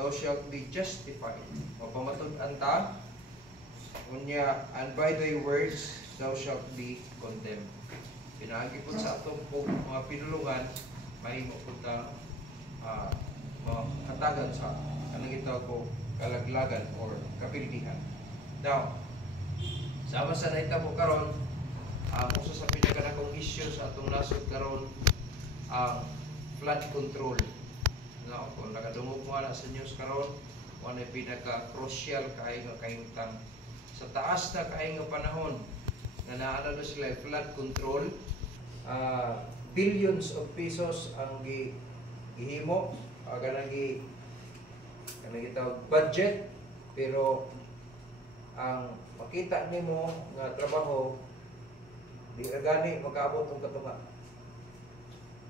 thou shalt be justified. Mapamatud-an ta, unya, and by thy words thou shalt be condemned. Pinaagi po sa atong mga pinulungan, mahimo po ta makatagan sa anong ito ko kalaglagan or kapildihan. Now, sama sa naita po karon, usa sa pinakadakong issue sa atong nasod karon ang flood control. No, kung nakadungog mo na sa news karon, ano ay pinaka-crucial kay nga kahimtang sa taas na kay nga panahon na naano na sila flood control. Billions of pesos ang gihimo, kanang gitawag budget, pero ang makita nimo nga trabaho di ra gani makaabot og katunga.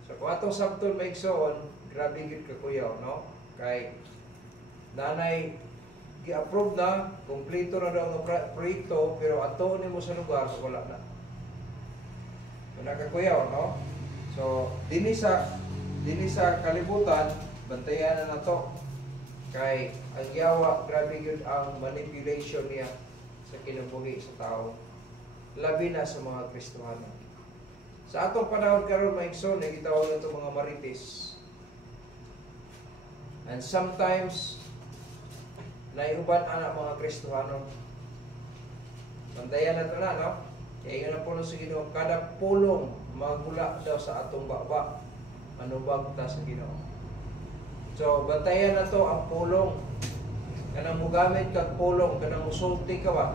So kung atong sabton maigsoon, grabe gid ka kuya, no? Kay nanay gi-approve na, kompleto na daw ang proyekto, pero ato nimo sa lugar wala na. Wala ka kuya, no? So dinhi sa kalibutan, bantayan na nato. Kay ang yawa, grabe yun ang manipulation niya sa kinabuhi sa tao, labi na sa mga Kristohano. Sa atong panahon karon maigsoon, gitawag ito mga marites. And sometimes naiuban ana mga Kristohano. Bantayan na ito na, no? Kaya yun ang puno sa Ginoo, kada pulong magmula daw sa atong baba, manubag ta sa Ginoo. So, bantayan na to ang pulong. Kanang mugamit kag pulong, kanang musulti ka ba?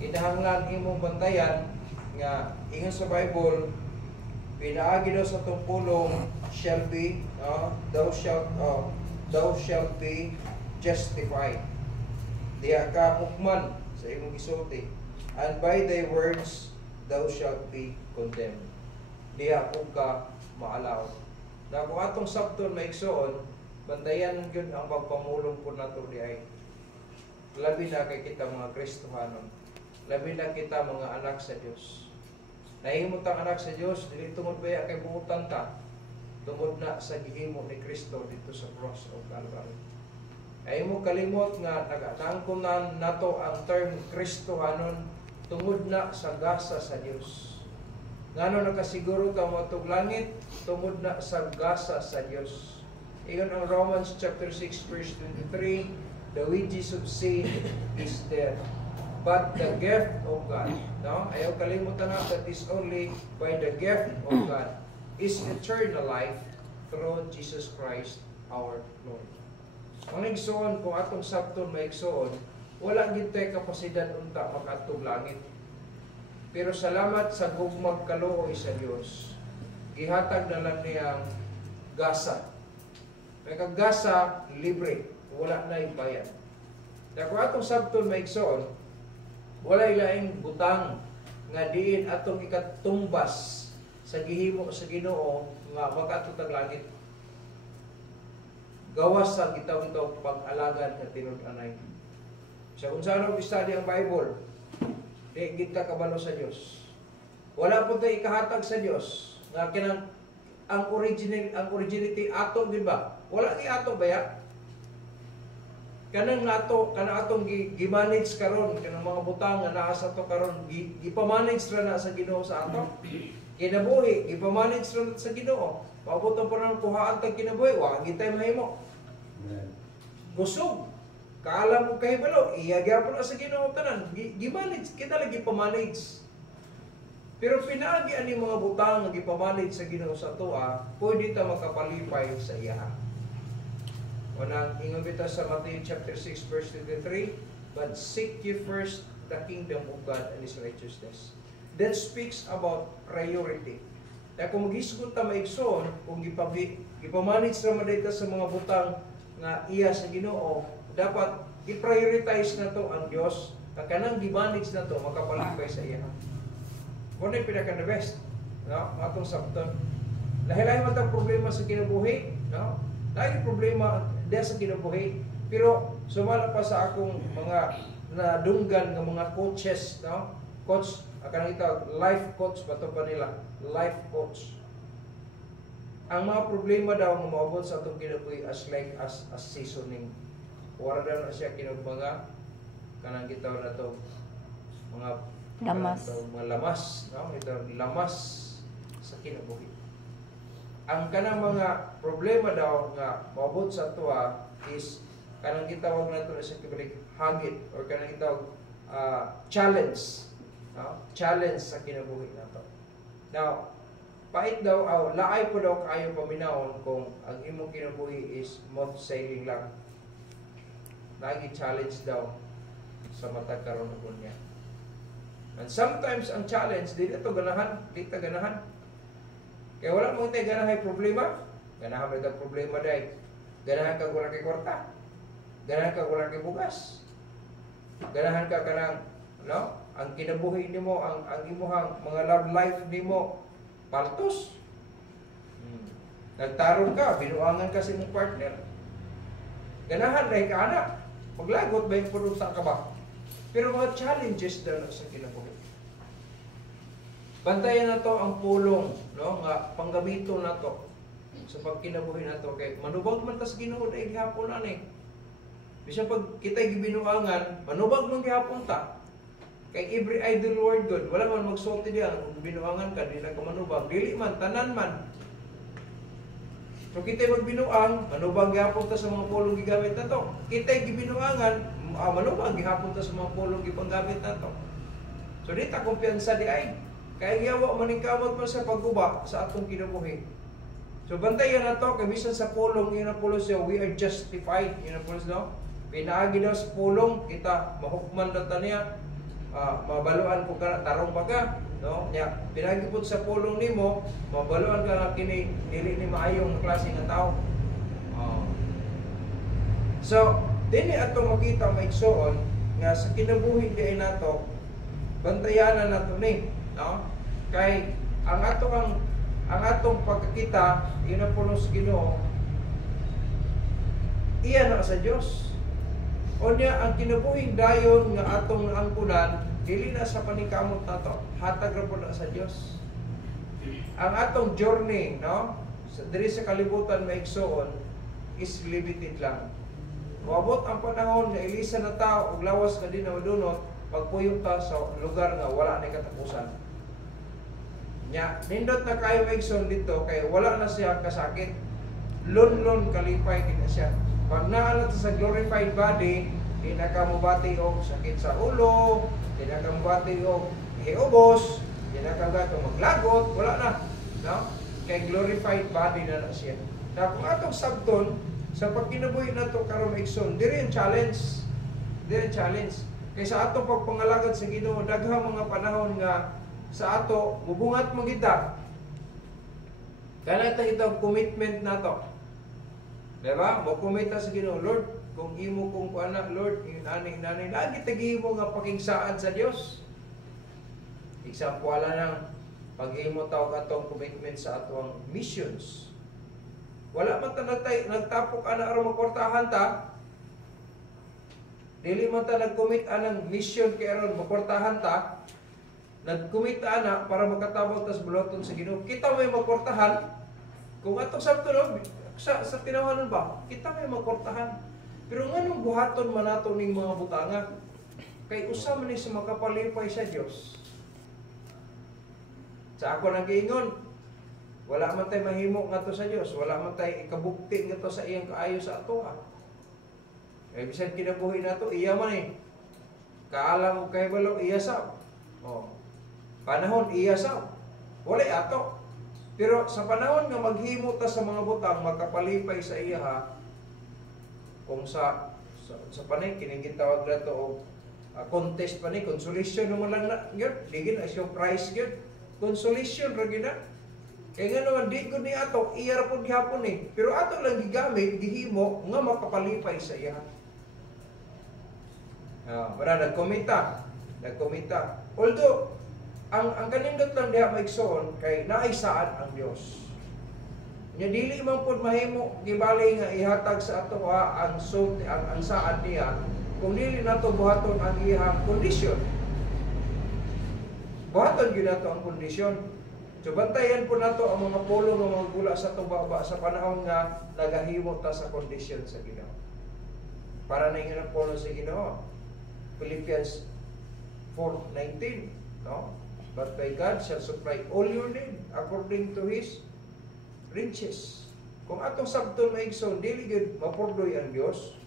Kinahanglan imong bantayan nga ingon sa Bible, pinaagi daw sa tong pulong shall be, thou shalt be justified. Diya ka hukman sa imong gisulti. And by thy words thou shalt be condemned. Diya ka maalaw. Na kung atong sabton maigsoon, bantayan yun ang pagpamulong po nato di ay. Labi na kay kita mga Kristohanon. Labi na kita mga anak sa Diyos. Nahimot ang anak sa Diyos, dili tungod baya kay buutan ka. Tungod na sa gihimo ni Kristo dito sa cross of Calvary. Ay mo kalimot nga nagatangkunan nato ang term Kristohanon tungod na sa gasa sa Diyos. Ngano nakasiguro ka matug langit tungod na sa gasa sa Dios. Iyon ang Romans chapter 6 verse 23, the wages of sin is death, but the gift of God, no? Ayaw kalimutan na that is only by the gift of God is eternal life through Jesus Christ our Lord. Ang igsoon kung atong sabton maigsoon, wala gid tay kapasidad unta makadtong langit. Pero salamat sa gugmag kaluoy sa Dios, gihatag na lang niyang gasa. May kagasa libre, wala na bayad. Kung atong sabton maigsoon, wala ilaing butang nga diin atong ikatumbas sa gihimo sa Ginoo nga makatutag langit. Gawas sa gitaw-gitaw pag-alagad nga tinud-anay. Sa unsa ra study ang Bible, di kita kabalo sa Dios. Wala po tayo ikahatag sa Dios nga kinang ang originality ato di ba? Wala ni ato baya. Kanang atong gi-manage karon kanang mga butang nga naa sa to karon gipamanage ra na sa Ginoo sa ato. Kinabuhi gipamanage ra sa Ginoo. Paabot pa nang kuhaan tag kinabuhi wa gitay mahimo. Kusog kaalam mo kahibalo, iya gyapon na sa Ginoo tanan. Gi-manage kita lagi pa-manage. Pero pinaagi ani mga butang nga gipa-manage sa Ginoo sa toa, pwede ta makapalipay sa iya. Unang ingon bitaw sa Matthew chapter 6 verse 23, but seek ye first the kingdom of God and His righteousness. That speaks about priority. Kaya kung mag-isgot ta maigsoon, kung gipa-manage ra madayta sa mga butang nga iya sa Ginoo, dapat i-prioritize na to ang Dios. Kanang gi-manage na to makapalipay sa iya. Kung ay pinaka-the best, no? Matong sabton. Lahi-lahi man tang problema sa kinabuhi, no? Lahi problema diya sa kinabuhi. Pero sumala pa sa akong mga nadunggan ng mga coaches, no? Coach, kanang ito, life coach ba ito pa nila? Life coach. ang mga problema daw nga maabot sa atong kinabuhi as like as seasoning. Wala daw na siya kinagbaga kanang gitaw na to mga Lamas. mga lamas, no? Ito lamas sa kinabuhi. Ang kanang mga problema daw nga maabot sa tuwa is kanang gitawag nato na sa kibalik hagit or kanang gitawag challenge, no? Challenge sa kinabuhi nato. Now, pait daw laay po daw kayo paminawon kung ang imong kinabuhi is smooth sailing lang. Lagi challenge daw sa matag karon ug niya. And sometimes ang challenge di ito ganahan, di ta ganahan. Kaya wala mo tay ganahay problema, ganahan mo ka problema dai. Ganahan ka wala kay kwarta. Ganahan ka wala kay bugas. Ganahan ka kanang no? Ang kinabuhi nimo, ang imong mga love life nimo paltos. Nagtarong ka, binuangan ka sa imong partner. Ganahan dai ka anak. Paglagot ba yung produkta ka ba? Pero mga challenges daw sa kinabuhi. Bantayan na to ang pulong, no? Nga panggamito na to sa pagkinabuhi na to. Kay manubag man tas Ginoo ay gihapon ani. Bisag pag kita'y gibinuangan, manubag man gihapon ta. Kay every idol word God, wala man magsulti diyan kung binuangan ka, di na ka manubag. Dili man, tanan man. So kita'y magbinuang, manubag gihapon ta sa mga pulong gigamit na to. Kita'y gibinuangan, manubag gihapon ta sa mga pulong gipanggamit na to. So di ta kumpiyansa di ay. Kaya yawa maningkamot pa sa pagguba sa atong kinabuhi. So bantayan na to, kay bisan sa pulong, yun ang pulong siya, we are justified. Yun ang pulong no? Pinaagi daw sa pulong, kita mahukman daw ta niya, mabaluan ko ka, tarong pa ka. No? Nya, pinagi po sa pulong nimo, mabaluan ka nga kini, dili ni maayong klase nga tao. So, dili ato makita maigsoon nga sa kinabuhi di nato, bantayanan nato ni, no? Kay ang atong pagkakita, yun ang puno sa Ginoo, iyan na sa Dios. O niya ang kinabuhing dayon nga atong angkunan, dili na sa paningkamot nato, hatag ra po na sa Dios. Ang atong journey, no? Diri sa kalibutan maigsoon is limited lang. Moabot ang panahon nga ilisa na tao og lawas nga di na madunot, pagpuyok ta sa lugar nga wala na katapusan. Nya, nindot na kayo maigsoon dito kay wala na siya kasakit. Lon kalipay din na siya. Pag naalat sa glorified body, di na ka mabati og sakit sa ulo, di na ka mabati og hiubos, di na ka gato maglagot, wala na. No? Kay glorified body na siya. Na kung atong sabton, sa pagkinabuhi na ito karon maigsoon, diri ang challenge. Diri ang challenge. Kay sa atong pagpangalagad sa Ginoo, daghang mga panahon nga sa ato, mubungat mo kita. Kaya ito itong commitment na to. Diba? Magkumita sa Ginoo, Lord, kung imo kong anak, Lord, inani, lagi tagi mo nga pakingsaan sa Dios. Example ng pag-imo tawag atong commitment sa atong missions. Wala man ta nagtapok ana aron makwartahan ta. Dili man ta nag-commit anang mission kay aron makwartahan ta. Nag-commit ana para makatawag tas buloton sa Ginoo. Kita may makwartahan. Kung atong sabto no, sa tinawanan ba, kita may makwartahan. Pero nganong buhaton man nato ning mga butanga? Kay usa man ni sa makapalipay sa Dios. Sa ako nang giingon, wala man tay mahimo ngadto sa Dios, wala man tay ikabukti ngadto sa iyang kaayo sa ato. Kay bisan kinabuhi nato iya man kaalam mo kay balo iya sa. Panahon iya sa. Wala ato. Pero sa panahon nga maghimo ta sa mga butang magkapalipay sa iya kung sa panay kining gitawag nato og contest pa ni consolation mo lang na gyud digin as yung prize gyud consolation ra gyud na kay nga naman di gud ni ato iya ra pud gihapon pero ato lang gigamit gihimo nga makapalipay sa iya. Para nagkomita. Although ang kanindot lang diha maigsoon kay naay saad ang Dios. Nya dili man pud mahimo gibali nga ihatag sa ato ang saad niya kung dili nato buhaton ang iyang kondisyon. Buhaton gyud nato ang kondisyon. So bantayan po nato ang mga pulong nga mga gula sa atong baba sa panahon nga nagahimo ta sa kondisyon sa Ginoo. Para na ingon ang pulong sa Ginoo. Philippians 4:19, no? But by God shall supply all your need according to His riches. Kung atong sabton maigsoon, dili gyud mapurdoy ang Dios.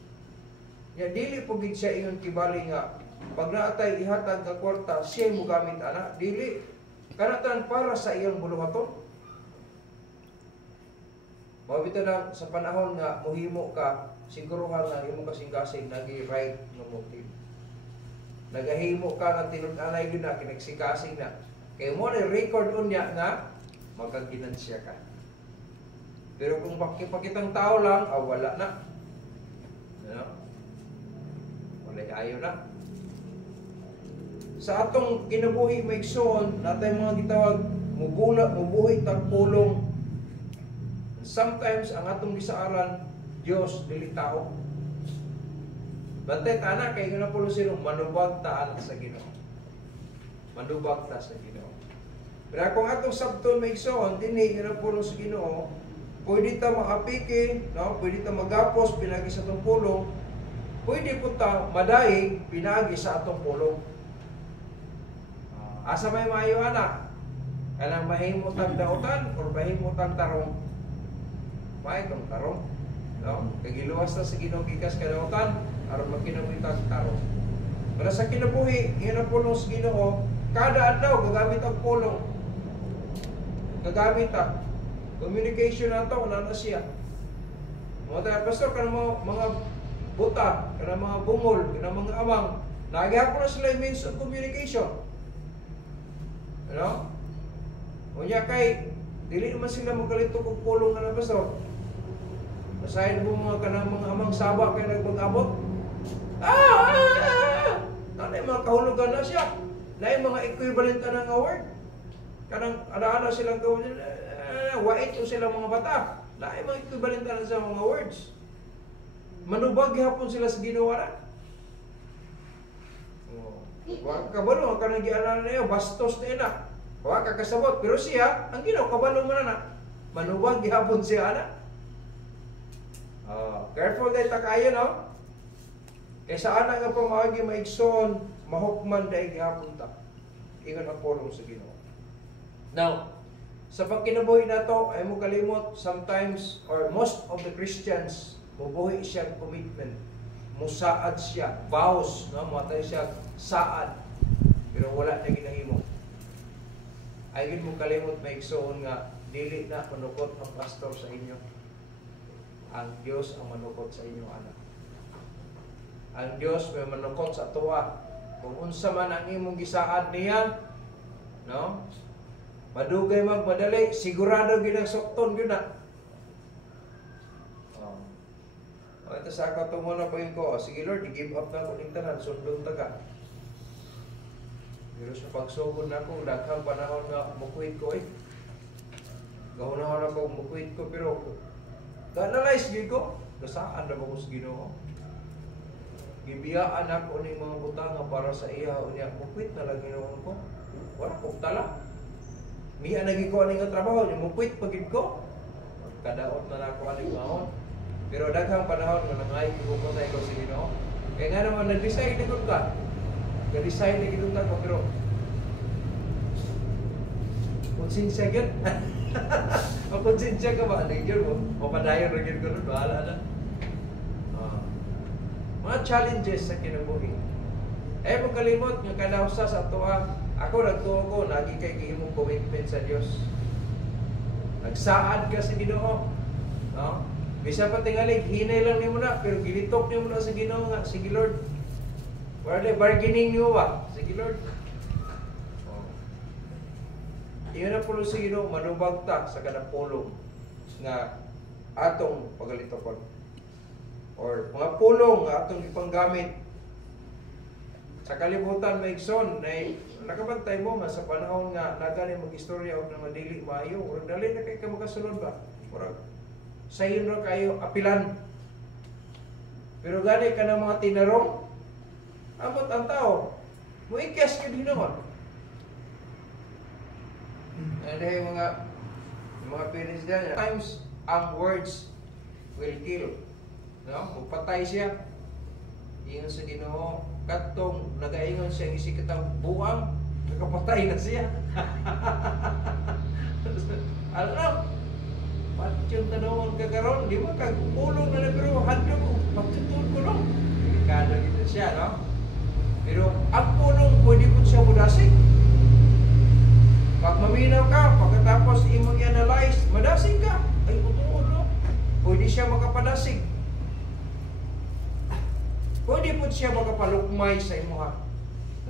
Ya dili po gid siya ingon kibali nga pag naatay ihatag nga kwarta, siya mo gamit ana, dili. Kanatan para sa iyang buluhaton. Mabito na sa panahon nga muhimo ka, siguruhan na imo kasing-kasing nagi-right nga motive. Nagahimo ka nga tinud-anay gyud na kinagsikasing na. Kay mo na record unya nga magkaginansya ka. Pero kung pakitang tao lang, wala na. No? Wala kayo na. Sa atong kinabuhi maigsoon, natay mga gitawag mubuhi tag pulong. Sometimes ang atong gisaaran Dios dili tao. Bantay ta na kay na pulo sino manubag ta anak sa Ginoo. Manubag ta sa Ginoo. Pero kung atong sabton maigsoon dinhi na pulo sa Ginoo, pwede ta makapiki, no? Pwede ta magapos pinagi sa atong pulong. Pwede po ta madaig pinagi sa atong pulong. Asa may maayo anak? Kanang mahimot ang dautan o mahimot ang tarong? May itong tarong. No? Kagiluwas na sa Ginoo gikas kadautan aron magkinabuhi ang tarong. Para sa kinabuhi, iyan ang pulong sa Ginoo, kada adlaw gagamit ang pulong. Gagamit ta. Communication nato na siya. Mga tayo, pastor, kanang mga buta, kanang mga bungol, kanang mga amang, nagihapon na sila yung means of communication. Ano? Unya kay dili naman sila magalito kog pulong nga na pastor. Basahin mo mga kanang mga amang saba kay nagbag-abot. Nanay mga kahulugan na siya. Nay mga equivalent na nga word. Kanang ana-ana silang gawin wait o silang mga bata. Nay mga equivalent na sa mga words. Manubag hapon sila sa Ginoo na. Wa kabalo ka nang gianan niya bastos na ina. Wa ka kasabot pero siya ang Ginoo kabalo man na. Manubag gihapon siya ana. Careful day ta kayo no. Kaysa ana nga pamaagi maigsoon, mahukman day gihapon ta. Ingon ang pulong sa Ginoo. Now, sa pagkinabuhi nato ay mo kalimot sometimes or most of the Christians mubuhi siya commitment. Musaad siya, vows, no? Matay siya saad. Pero wala na ginahimo. Ay mo kalimot maigsoon nga dili na manukot ang pastor sa inyo. Ang Dios ang manukot sa inyo anak. Ang Dios may manukot sa tuwa. Kung unsa man ang imong gisaad niya, no? Madugay magmadali, sigurado gyud ang sukton gyud na. Ito sa ako tungo na pagin ko, sige Lord, i-give up na ko ning tanan, sundon ta ka. Pero sa pagsugod na ko, daghang panahon nga mukuit ko Gahunahon ako mukuit ko, pero ga-analyze gyud ko, kasaan na ko sa Ginoo. Gibiyaan ako ning mga butang para sa iya unya, mukuit na lang Ginoo ko. Wala ko tala. Miya nagi ko aning trabaho, mukuit pagid ko. Kadaot na ako aning mahon. Pero daghang panahon nga nangay gugukotay ko sa Ginoo. Kaya nga naman nag-decide na gud ka. Nag-decide na gid ko pero konsensya gyud. Konsensya ka ba gyud mo? Mapadayon ra gyud ko nun, bahala na. Mga challenges sa kinabuhi. Ay mo kalimot nga kada usa sa atoa, ako nagtuo ko lagi kay gihimong commitment sa Dios. Nagsaad ka sa Ginoo. No? Bisa pa tingali, hinay lang niyo na, pero gilitok niyo na sa Ginoo nga, sige Lord. Wala bargaining niyo ba? Sige Lord. Iyon na po sa Ginoo, manubag ta sa kanang pulong nga atong pagalitokon. Or mga pulong nga atong ipanggamit sa kalibutan maigsoon na nakabantay mo nga sa panahon nga nagani mag-istorya og mga dili maayo, ug dali na kay ka makasulod ba? Murag sayon ra kayo apilan. Pero gani ka ng mga tinarong, amot ang tao, muikyas ka din naman. Ano yung mga parents dyan, times ang words will kill. No? Mupatay siya. Ingon sa Ginoo, katong nagaingon siya ng isikatang buwang, nakapatay na siya. Alam, yung tanong kagaron, di ba kagpulong na pero hadyo ko, magtutun ko no? Delikado dito siya, no? Pero ang pulong, pwede po siya mudasig. Pag maminaw ka, pagkatapos imong i-analyze, madasig ka. Ay, utuod, no? Pwede siya makapadasig. Pwede po siya makapalukmay sa imuha.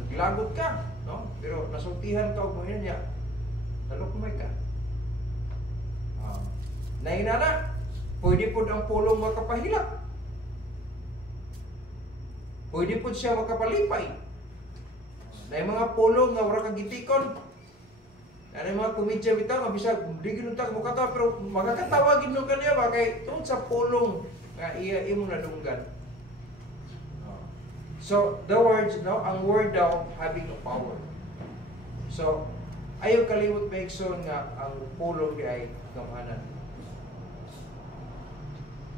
Naglagot ka, no? Pero nasultihan ka o mo niya, nalukmay ka. Nainana, pwede po ang pulong makapahilak. Pwede po siya makapalipay. Na yung mga pulong nga wala kang gitikon. Na yung mga komedya bitaw, mabisa, di ginunta ka mukatawa, pero magkakatawagin nung kanya ba, kay tungkol sa pulong nga iya imo nadunggan. So, the words, no, ang word daw, having a power. So, ayaw kalimot maigsoon nga ang pulong di ay gamanan.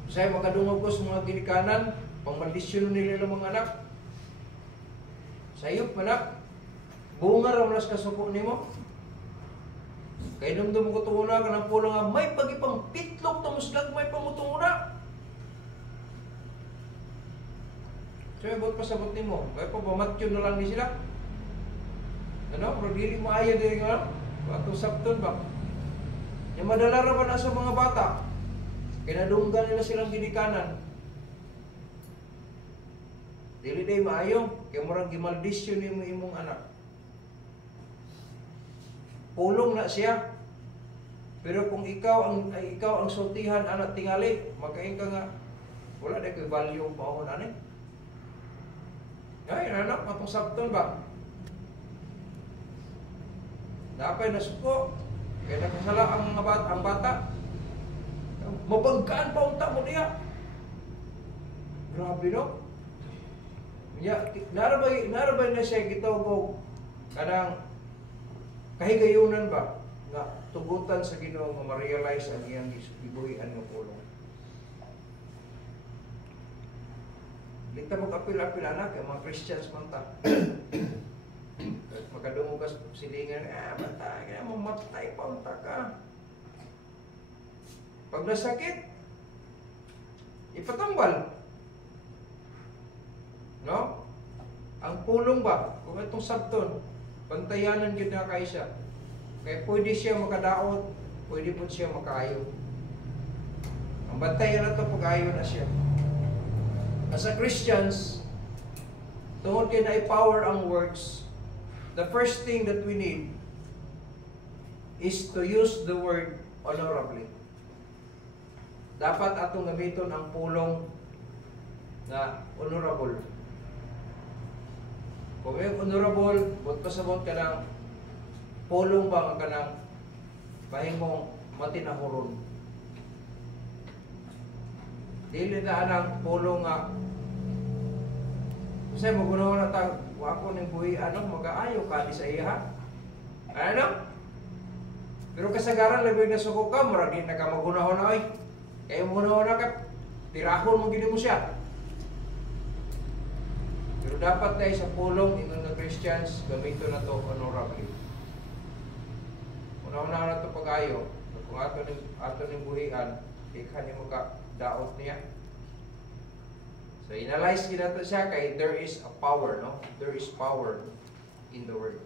Saya makadungog ko sa mga ginikanan, pangmaldisyon nila ng mga anak. Sayop, anak, bunga ramlas kasuko nimo. Kaya nung dumukutunguna ka ng pulong nga, may pagipang pitlog tamuslag, may pamutunguna. So, ibot pasabot nimo. Kaya pa bamatyon na lang ni sila. Ano? Pero dili mo ayaw din nga. Batong sabton ba? Yung madala raman na sa mga bata. Kinadunggan nila silang ginikanan. Dili day maayo. Kaya murang gimaldisyon yung imong anak. Pulong na siya. Pero kung ikaw ang sultihan anak tingali, magkain ka nga, wala na kayo value pa ako na. Ay, anak, matong sabton ba? Napay nasuko. Kaya nakasala ang bata. Mabanggaan pa unta mo niya. Grabe, no? Narabay na siya gitawag kanang kahigayunan ba nga tugutan sa Ginoo nga ma-realize ang iyang gibuhian nga pulong. Dito mag-apil-apil anak, yung mga Christians manta. Makadungog ka silingan, bata, mamatay pa unta ka. Pag nasakit, ipatambal. No? Ang pulong ba, kung itong sabton, pantayanan yun na kayo siya. Kaya pwede siya makadaot, pwede po siya makayo. Ang bantayan na ito, pag-ayo na siya. As a Christians, tungkol kayo na i-power ang words, the first thing that we need is to use the word honorably. Dapat atong gamiton ang pulong na honorable. Kung yung honorable, buot pasabot ka ng pulong ba ka ng mahimong matinahuron. Dili na anang pulong nga kasi magunaw na tag wako ng buhi mag-aayo ka di sa iya. Ano? Pero kasagaran labi na suko ka, murag di na ka magunaw na ay. Kaya magunaw na ka, tirahon mo gini mo siya. Pero dapat tayo sa pulong ingon nga Christians, gamito na to honorably. Una-una na to pag-ayo, kung ato ning buhian, ikhan ni mo ka daot niya. So, analyze nato siya kay there is a power, no? There is power in the word.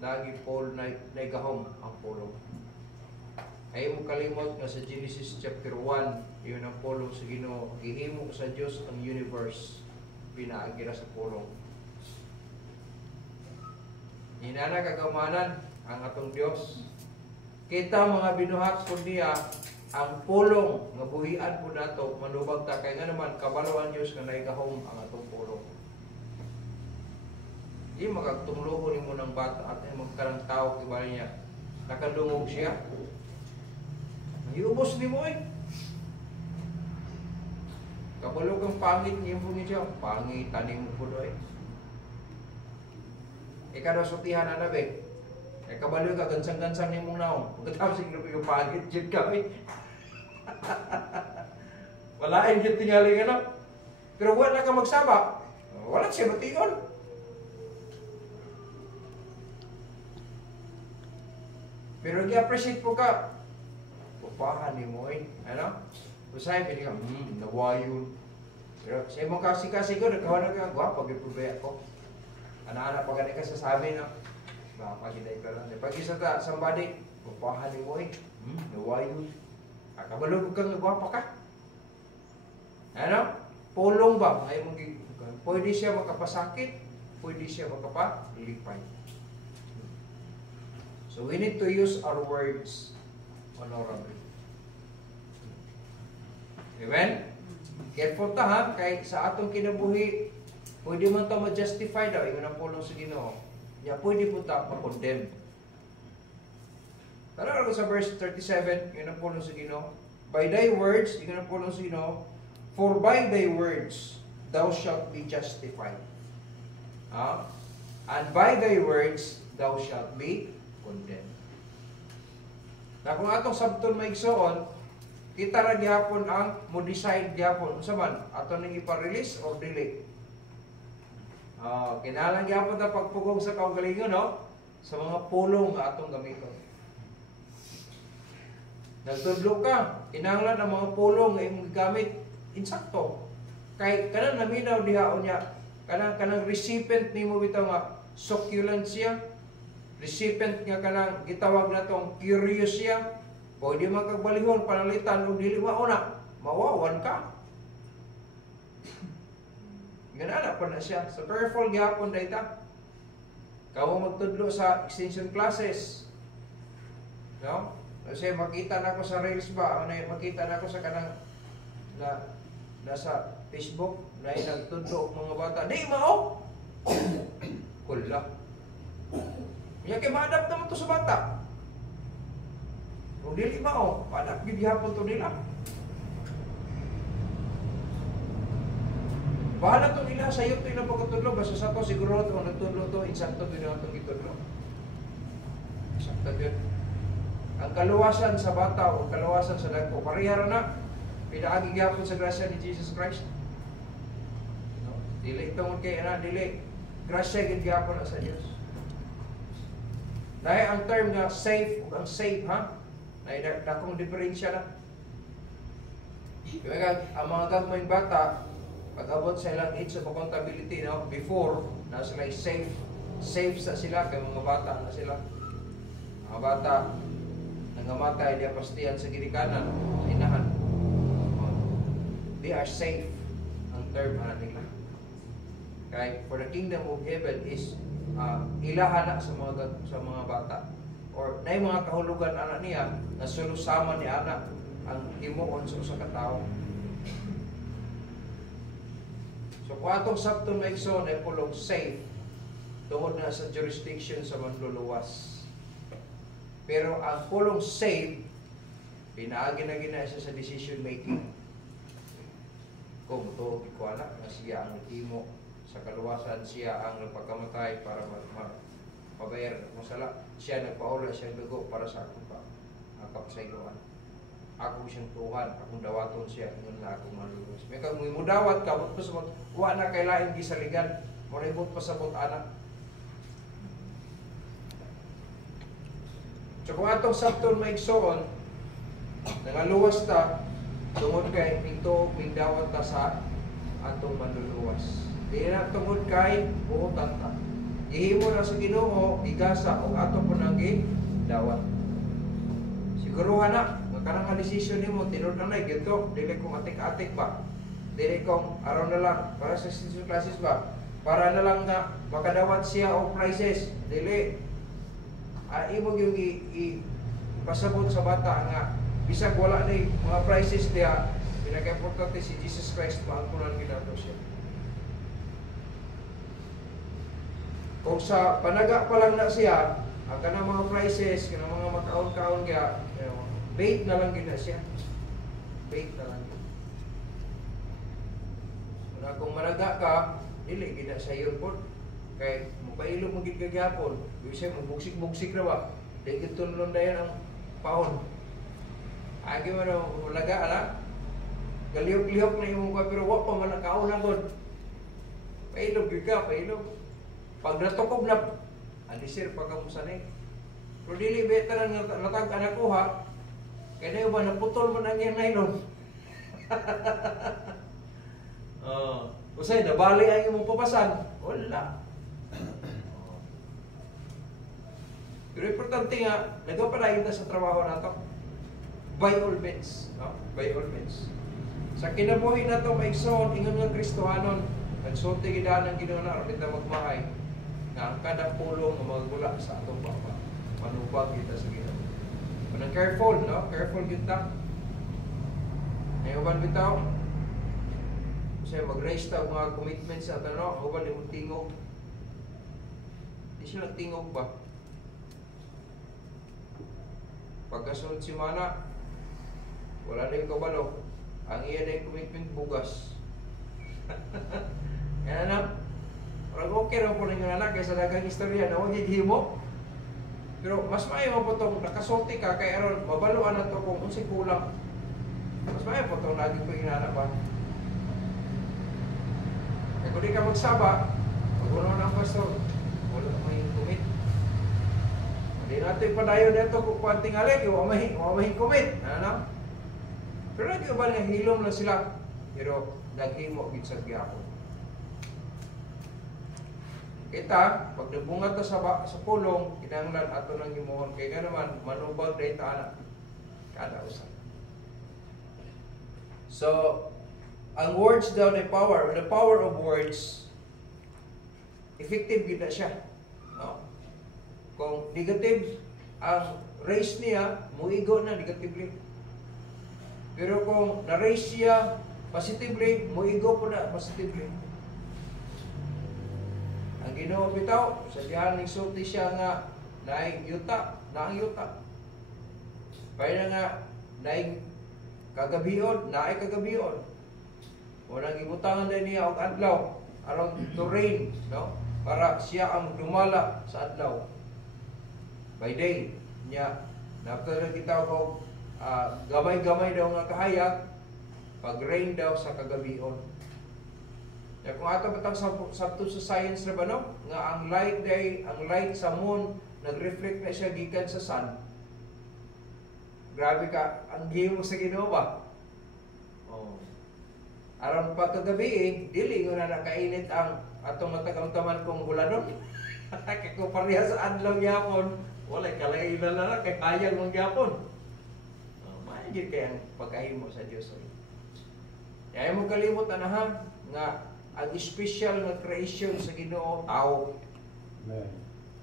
Lagi Paul na gahom ang pulong. Ay mo kalimot nga sa Genesis chapter 1, yun ang pulong sa Ginoo. Gihimo sa Dios ang universe. Pinaagi na sa pulong. Hinana kagamanan ang atong Dios. Kita mga binuhat po niya ang pulong nga buhian po nato manubag ta kay nga naman kabalo ang Dios nga naigahom ang atong pulong. Di magagtumluho nimo ng bata at magkarang tao kibali niya. Nakadungog siya. Iubos nimo kabalo kang pangit niyo po niya. Pangit tanim mo po doy. Ikaw sutihan na be. Kaya kabalo ka, gansang-gansang ni mong naong. Pagkatapos yung pagit, jud kami. Walain yun tingali ka na. Pero wala ka magsaba. Wala siya matingon. Pero i-appreciate po ka. Pupahan ni mo eh. Ano? Usay, pili ka, nawayon. Pero sa imong kasi ko, nagkawan na ka, gwapa, gipubaya ko. Anak-anak, pag ka sasabi na, pagiday ka lang. Pag isa ta, somebody, pupahan ni mo eh. Nawayon. Kabalog kang gwapa ka. Ano? Pulong ba? Ay mong pwede siya makapasakit, pwede siya makapalipay. So we need to use our words honorably. Amen? Careful ta ha, kay sa atong kinabuhi, pwede man ta ma-justify daw, yung napulong sa Ginoo. Ya, pwede po ta ma-condemn. Tara ako sa verse 37, yung napulong sa Ginoo. By thy words, yung napulong sa Ginoo, for by thy words, thou shalt be justified. And by thy words, thou shalt be condemned. Na kung atong sabton maigsoon, kita ra gihapon ang mo decide gihapon unsa man ato ning ipa-release or dili. Kinahanglan gihapon ta pagpugong sa kaugalingon no sa mga pulong nga atong gamiton. Nagtudlo ka, kinahanglan ang mga pulong nga imong gamit insakto. Kay kanang naminaw dihaon niya, kanang recipient nimo bitaw nga succulent siya. Recipient nga kanang gitawag natong curious siya. Pwede magkagbalihon, panalitan, o dili mauna, mawawan ka. Ganala pa na siya. So, careful gihapon dayta. Kamu magtudlo sa extension classes. No? Kasi makita na ko sa Reels ba, makita na ko sa kanang nasa Facebook, na nagtudlo mga bata. Di mao! Kula. Kaya kay ma-adapt naman to sa bata. Kung dili mao, pa-adapt yun gihapon to nila. Bahala to nila sa iyo to ilang pagkatudlo. Basta sa to, siguro ito, kung nagtudlo to, insakto to nila itong itudlo. Insakto yun. Ang kaluwasan sa bata o kaluwasan sa dagko, parihara na. Pinaagi gihapon sa grasya ni Jesus Christ. No? Dili itong kay na, dili. Grasya gihapon na sa Diyos. Dahil ang term nga safe o ang safe, ha? Ay dakong diferensya na. Kaya ang mga gagmayng bata, pag-abot sa ilang age of accountability, no? Before, na sila safe sa sila, kaya mga bata na sila. Mga bata, nangamatay, di pastiyan sa ginikanan, sa inahan. They are safe, ang term nila. Kaya for the kingdom of heaven is ilahana sa mga bata. Or na yung mga kahulugan anak niya na sulusama ni anak ang himuon sa usa ka tawo. So kung atong sabton na igsoon ay pulong safe tungod na sa jurisdiction sa manluluwas. Pero ang pulong safe pinaagi na gina sa decision making. Kung ito ikuana na siya ang himo sa kaluwasan, siya ang nagpagkamatay para pabayar masala, siya nagpaula siyang dugo para sa akong kapsayloan. Ako siyang tuhan, akong dawaton siya, yun na akong malulus. May kang mudawat ka, but pasabot, wa na kay laing gisaligan, maribot pasabot anak. So kung atong sabton maigsoon, nangaluwas ta, tungod kay minto, mingdawat ta sa atong manluluwas. Di na tungod kay buotan ta. Ihimo na sa Ginoo, igasa o ato po nang dawat. Siguruhan na, magkarang decision nimo tinod na gito, dili ko atik-atik ba? Dili kong araw na lang para sa institution classes ba? Para na lang na makadawat siya o prizes, dili. Imo yung pasabot sa bata nga bisag wala ni mga prizes diya, pinaka-importante si Jesus Christ maangkulan ginato siya. Kung sa panaga pa lang na siya, ang kanang mga prices, kanang mga makaon-kaon kaya, bait na lang gina siya. Bait na lang. Kung managa ka, dili gina sa iyo po. Kay mapailog magiging kagyapon. Yung siya, magbugsik-bugsik na ba? Dahil tunlon na yan ang paon. Agi mo na, ulaga, ala? Galiyok-liyok na yung mga, pero wak pa man nakaon na god. Pailog yun ka, pailog. Pag natukob na, alisir pag kamusanay. Pero dili veteran nga latag anak ko ha, kaya na ba, naputol mo na yung nylon. Usay, nabali ang imong papasan. Wala. Pero importante nga, nagpapalayin na sa trabaho nato. By all means. No? By all means. Sa kinabuhi na ito, maigsoon, ingon nga Kristohanon, nagsulti gidaan ng Ginoo na, rapit na magmahay, na ang kada pulong na magula sa atong papa. Manubag kita sa Ginoo. Manang careful, no? Careful kita. Ngayon bitaw, kasi mag-raise ta mga commitments sa ato, no? Huwag mo tingog. Di siya nagtingog ba? Pagkasunod si Mana, wala na yung kabalo. Ang iya na yung commitment bugas. Yan na. Parang okay rin po ninyo anak kaysa dagang istorya na huwag himo. Pero mas maayo mo po itong nakasulti ka kay aron mabaluan na ito kung unsing kulang. Mas maayo po itong lagi ko inanak ba. Kaya kung di ka magsaba, mag-uno ng pastor, wala ka may commit. Hindi natin padayon na ito kung kuwanting alik, huwag may commit. Ano? Pero nag-iba nga hilom lang sila. Pero naghimo gid sa gyapon. Kita, pag nabungat ta sa pulong, kinahanglan ato nang himuhon. Kaya nga naman, manubag na itaana. Kada usan. So, ang words daw na power, the power of words, effective gid na siya. No? Kung negative, ang race niya, muigo na negatively. Pero kung na-raise siya positively, muigo po na positively. Ang Ginoo bitaw, sa dihan nagsulti siya nga naay yuta, naang yuta. Pay na nga naay kagabion, naay kagabion. Unang gibutangan din niya og adlaw aron to rain, no? Para siya ang dumala sa adlaw. By day niya napatay kita og gamay-gamay daw nga kahayag, pag-rain daw sa kagabion. Kaya kung ato batang sabto sa science na ba, no? Nga ang light sa moon, nag-reflect na siya gikan sa sun. Grabe ka, ang gihimo sa Ginoo ba? Oh. Aron pa kagabi, dili nga na nakainit ang atong matagamtaman kong buladon. Kaya kung pareha sa adlaw yapon, wala kalainan na kay kayang mong yapon. Yun kaya ang pagkahimo sa Diyos. Kaya mo kalimot anahan nga ang special na creation sa Ginoo, tao. Amen.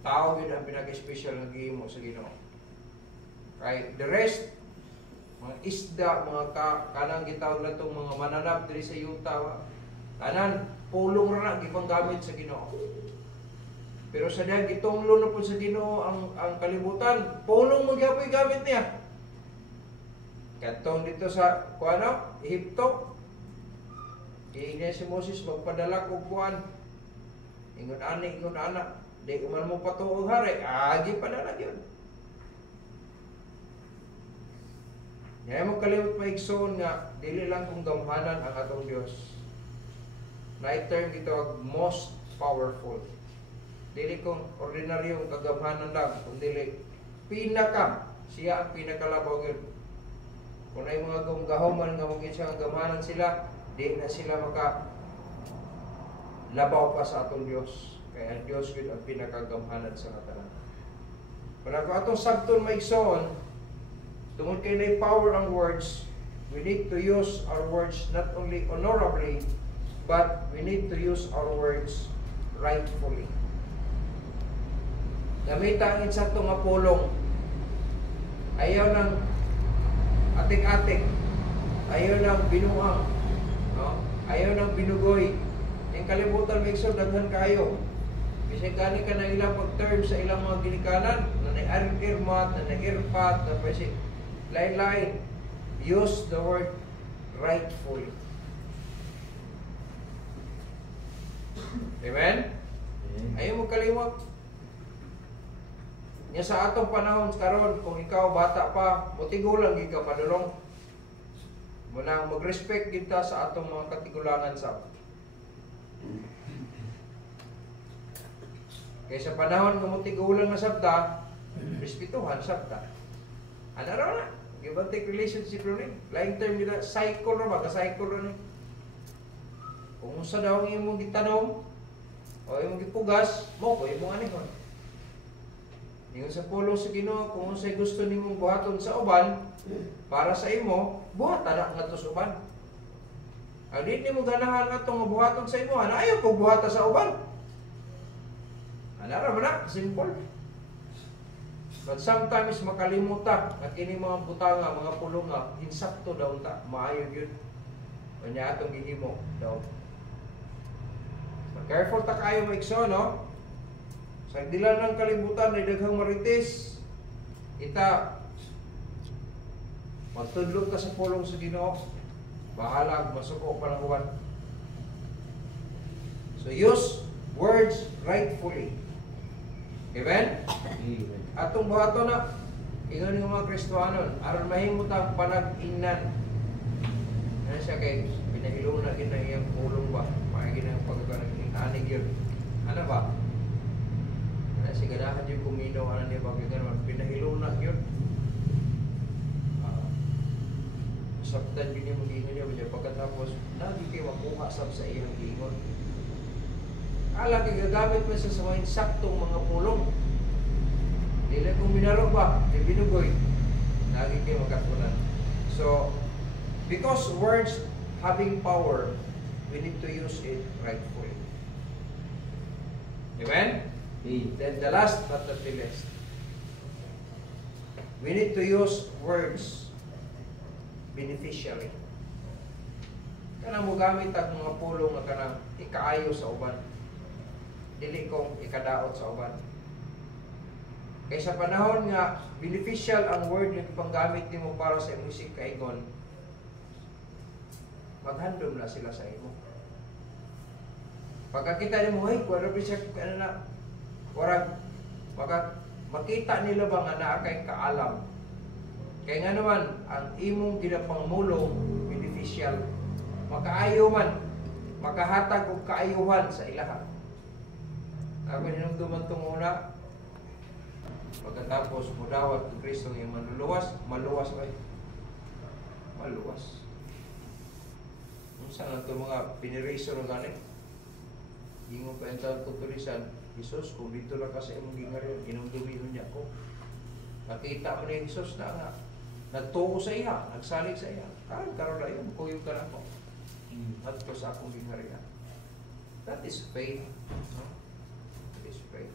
Tao yun ang pinaka-special na gihimo sa Ginoo. Kaya the rest, mga isda, mga kanang gitawag na itong mga mananap diri sa yuta, kanan, pulong na gipang gamit sa Ginoo. Pero sa diyan, gitunglo na po sa Ginoo ang kalibutan, pulong mo gyapoy gamit niya. Katong dito sa kuano, Ehipto, iingay si Moses magpadala kog kuan. Ingon ana, di man mo patuog hari, agi padala gyud. Ngayon mo kalimot maigsoon nga dili lang kung gamhanan ang atong Dios. Na-term gito most powerful. Dili kung ordinaryong kagamhanan lang, kundi pinaka siya ang pinakalabaw gyud. Kung ay mga gahuman nga mungkin siya gamhanan sila, di na sila labaw pa sa atong Dios. Kaya ang Dios yun ang pinakagamhanan sa katanan. Kung ako atong sabton maigsoon, tungod kay na power ang words, we need to use our words not only honorably, but we need to use our words rightfully. Gamitan sa itong pulong, ayaw ng atik-atik, ayaw ng binuang, no? Ayaw ng binugoy. Yung kalibutan may daghan kayo. Bisay gani ka na ilang pag-term sa ilang mga ginikanan, na na-irmat, na na-irpat, na pwede lain-lain. Use the word rightfully. Amen? Ayaw mo kalimot. Nya sa atong panahon karon, kung ikaw bata pa, mutigulang gid ka padulong. Muna mag-respect kita sa atong mga katigulangan sa. Kaya sa panahon ng mutigulang na sabta, respetuhan sabta. Ano raw na? Give and take relationship rin. Laing term nila, cycle na ba? Ka-cycle rin. Kung sa daw ang imong gitanom, o imong gipugas, mo ko imong anihon. Ingon sa pulo sa Ginoo, kung unsay gusto nimong buhaton sa uban, para sa imo, buhatan na ngadto sa uban. Ang di nimo ganahan atong buhaton sa imo, ayaw ko buhata sa uban. Ana ra man na, simple. But sometimes makalimutan na kini mga butanga, mga pulonga, insakto daw ta, maayo yun. Kanya atong gihimo daw. So, careful ta kayo maigso, no? Sa dilan ng kalibutan ay daghang marites. Kita magtudlog ka sa pulong sa Ginoo. Bahala masuko pa lang uwan. So use words rightfully. Amen? Atong buhaton na ingon ng mga Kristohanon aron mahimot ang panag-ingnan. Ano siya kay pinahilong na gina iyang pulong ba? Maigi na pagkakanig yun. Ano ba? Kasi ganahan yung kuminaw, ano niya bagay gano'n, pinahilo na yun. Sabtan yun yung mag-ingon niya, pagkatapos, lagi kayo makuha sa iyang ingon. Alam, gagamit mo sa mga insaktong mga pulong. Dili kung binaro ba, binugoy, lagi kayo magkakunan. So, because words having power, we need to use it rightfully. Amen? Then the last but not the least, we need to use words beneficially. Kanang mo gamit ang mga pulong na kanang ikaayo sa uban. Dili kong ikadaot sa uban. Kaya sa panahon nga beneficial ang word yung ipanggamit nimo para sa musik kaigon, maghandom na sila sa imo. Pagkakita nimo, hey, kuwara siya, ano na, warag makita nila ba nga naa kay kaalam. Kaya nga naman ang imong ginapangmulong beneficial, makaayo man, makahatag og kaayuhan sa ilaha. Ako hinumduman tong una, pagkatapos mudawat kay Kristo yung manluluwas, maluwas ba? Maluwas. Unsa na ito mga piniriso na gani? Ingon pa yung tutulisan, Jesus, kung dito lang kasi imong gingaryon, inumduminon niya ko. Nakita mo na yung Jesus na nga, nagtuo sa iya, nagsalig sa iya. Karon na yun, kuyog ka na ko. At ko sa akong gingaryon. That is faith. No? That is faith.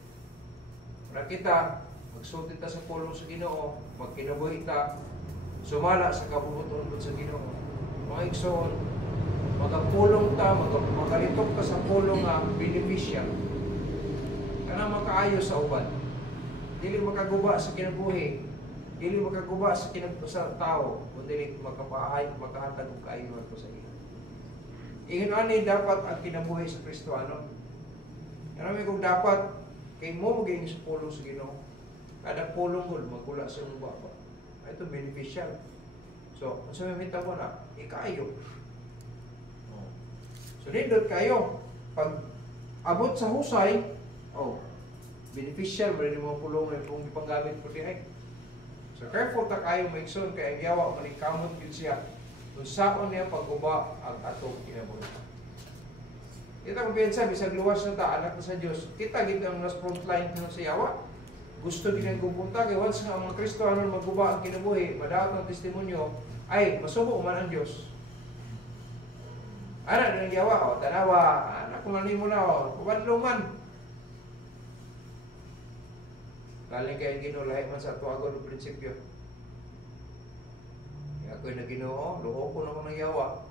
Nakita, magsulti ta sa pulong sa Ginoo, magkinabuhi ta, sumala sa kabubuton sa Ginoo. Mga igsoon, magapulong ta, magalitok ta sa pulong nga beneficial. Kana makaayo sa uban. Dili makaguba sa kinabuhi, dili makaguba sa sa tao, kundi makahatag og kaayo ato sa iya. Ingon ani dapat ang kinabuhi sa Kristohano. Karami kung dapat kay mo maging sa pulong sa Ginoo. Kada pulong gud magula sa uba ba. Ito beneficial. So, sa mamita mo na ikaayo. So, nindot kayo pag abot sa husay, beneficial mo rin mga pulong na kung ipanggamit po dihay. So careful ta kayo maigsoon kay ang yawa manikamot yun siya kung saan niya pag-uba ang atong kinabuhi. Kita kung piyansa, bisag luwas na ta, anak na sa Diyos, kita gito ang nas frontline na sa yawa. Gusto din ang gupunta, kaya once nga ang mga Kristohanon mag-uba ang kinabuhi, madaot ng testimonyo, ay masubo man ang Diyos. Anak ng yawa, tanawa, anak ko man mo na, kumadluman. Galing kayo ginulahi man sa tuwagon ng prinsipyo. Kaya ako'y naginoo, luho ko naman ng yawa.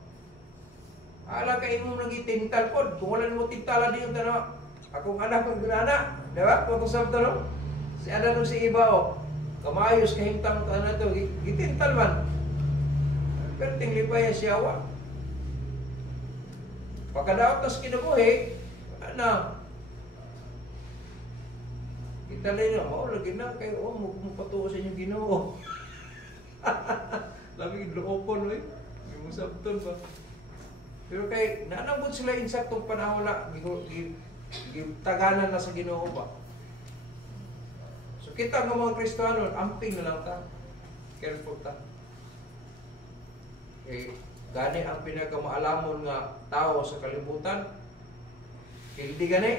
Ala kayo mo nagitintal po, kung wala mo tintalan din yung tanawa. Akong anak kong ginana, diba? Kung sabta no? Si Adan si iba kamayos kahintang ka na ito, gitintal man. Pero tinglipay ang siyawa. Pagkadaot na sa kinabuhi, na, Kita lang mo lagi na kay mo patuo sa inyong Ginoo. Labi loopon oy. Mo sabton ba. Pero kay nanabot sila insaktong panahon na taganan na sa Ginoo ba. So kita ng mga Kristiyano, amping na lang ta. Careful ta. Okay, gani ang pinakamaalamon nga tao sa kalibutan. Hindi gani.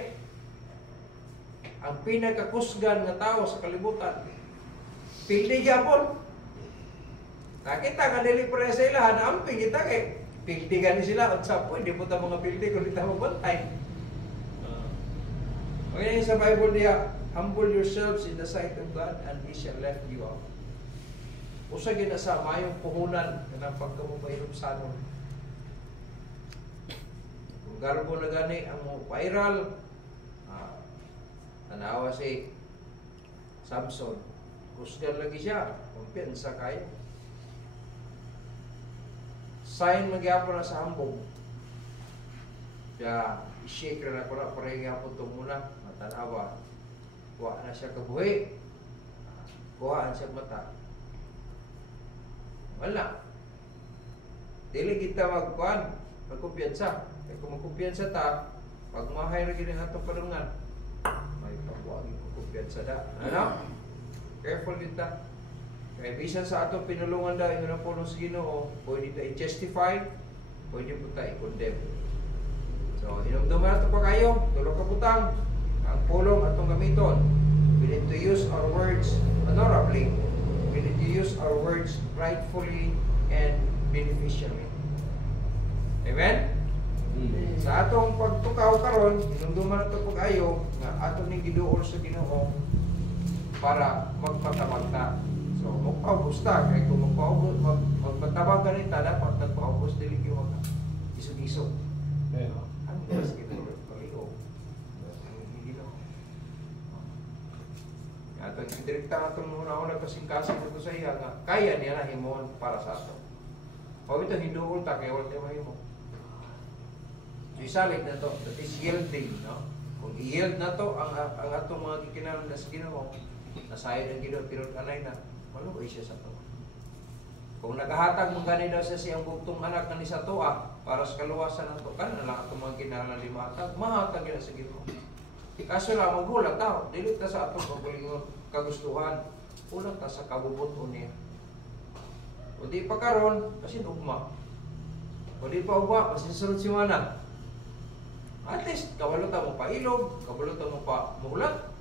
Ang pinakakusgan nga tao sa kalibutan. Pildi gyapon. Nakita ka dili pre sa ilahan, amping kita kay pildi gani sila at sa po, hindi po ta mga pildi kung hindi ta magbantay. Okay, sa Bible diya, humble yourselves in the sight of God and He shall lift you up. Usa gyud na sa mayong puhunan kanang pagkamubayrom sa anon. Kung garbo na gani ang mo viral, tanawa si Samson, kusgan lagi siya, kumpiyansa kayo. Sign magyapon na sa hambog. Kaya i-shake na ko na parang yapon ito muna, matanawa. Kuha na siya kabuhi. Kuhaan siya mata. Wala. Dili kita magkuhan, magkumpiyansa. Kaya kung magkumpiyansa ta, pag mahay na gini nga itong palungan, may pagwagi magkumpiyansa da. Ano? Careful kita. Kaya bisan sa atong pinulungan daw, yung napulong sa Ginoo, pwede tayo i-justify, pwede po tayo i-condemn. So, inumduman natin pa kayo, tulog ka putang, ang pulong atong gamiton. We need to use our words honorably. We need to use our words rightfully and beneficially. Amen? Sa atong pagtukaw karon, inumduman natin pa kayo, na atong ni giduol sa Ginoo para magpatabag ta. So, magpaubos ta. Kaya kung magpatabag ka rin ta, dapat nagpaubos dili yung isog-isog. Ang mas ginoo, paligo. Hindi na. Atong direkta atong muna-una kasing-kasing ito sa iya nga, kaya niya na himon para sa ato. Pag ito hinduol ta, kaya wala tayo mahimo. Isalig na to, that is yielding. No? Kung i-yield na to, ang atong mga kikinalang na sa Ginoo, nasayad ang Ginoo, pinag-anay na, maluoy siya sa to. Kung naghahatag mong gani daw siya siyang bugtong anak na ni sa toa para sa kaluwasan ng to, kanan lang itong mga kinahanglan limatag, mahatag yan sa Ginoo. Kaso lang, magulat tao, dili ta sa atong kabulingon kagustuhan, ulat ta sa kabubuton niya. O di pa karon, kasi ugma. O di pa ugma, kasi sunod si Mana. At least, kabalo ta mo pa ilog, kabalo ta mo pa mulat.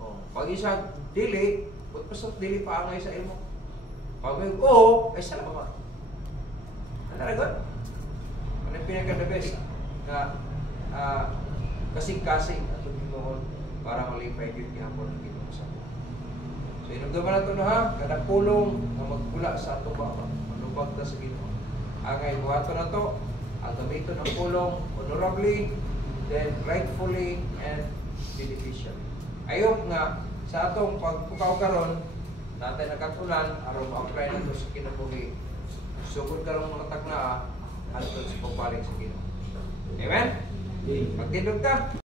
O, pag isa dili, pasok dili pa angay sa imo. Pag may ay salamat. Ano na gud? Ano pinaka-the best na kasing-kasing at Ginoo para malipay gyud gihapon ang Ginoo sa ato. So inumduman nato na ha, kada pulong nga magpula sa ato ba, manubag ta sa Ginoo. Angay buhaton nato, ang gamiton ang pulong honorably, then rightfully and beneficially. Ayok nga sa atong pagpukaw karon, natay nakatunan aron ma-apply nato sa kinabuhi. Sugod karong mga tagna hangtod sa pagbalik sa Ginoo. Amen? Magtindog ta.